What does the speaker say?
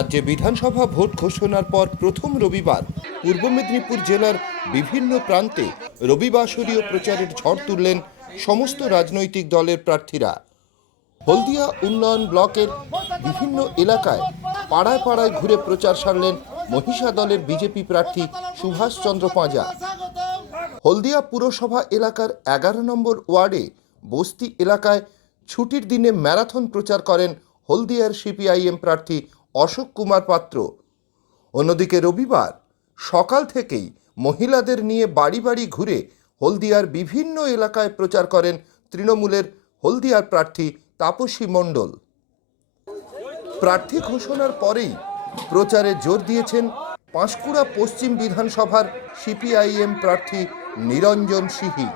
রাজ্যে বিধানসভা ভোট ঘোষণার পর প্রথম রবিবার পূর্ব মেদিনীপুর জেলার বিভিন্ন প্রান্তে রবিবাসরীয় প্রচারের ঝড় তুললেন সমস্ত রাজনৈতিক দলের প্রার্থীরা। হলদিয়া উন্নয়ন ব্লকের বিভিন্ন এলাকায় পাড়ায় পাড়ায় ঘুরে প্রচার সারলেন মহিষা দলের বিজেপি প্রার্থী সুভাষচন্দ্র পাঁজা। হলদিয়া পুরসভা এলাকার 11 নম্বর ওয়ার্ডে বস্তি এলাকায় ছুটির দিনে ম্যারাথন প্রচার করেন হলদিয়ার সিপিআইএম প্রার্থী অশোক কুমার পাত্র। অন্যদিকে রবিবার সকাল থেকেই মহিলাদের নিয়ে বাড়ি বাড়ি ঘুরে হলদিয়ার বিভিন্ন এলাকায় প্রচার করেন তৃণমূলের হলদিয়ার প্রার্থী তাপসী মণ্ডল। প্রার্থী ঘোষণার পরেই প্রচারে জোর দিয়েছেন পাঁশকুড়া পশ্চিম বিধানসভার সিপিআইএম প্রার্থী নিরঞ্জন সিহি।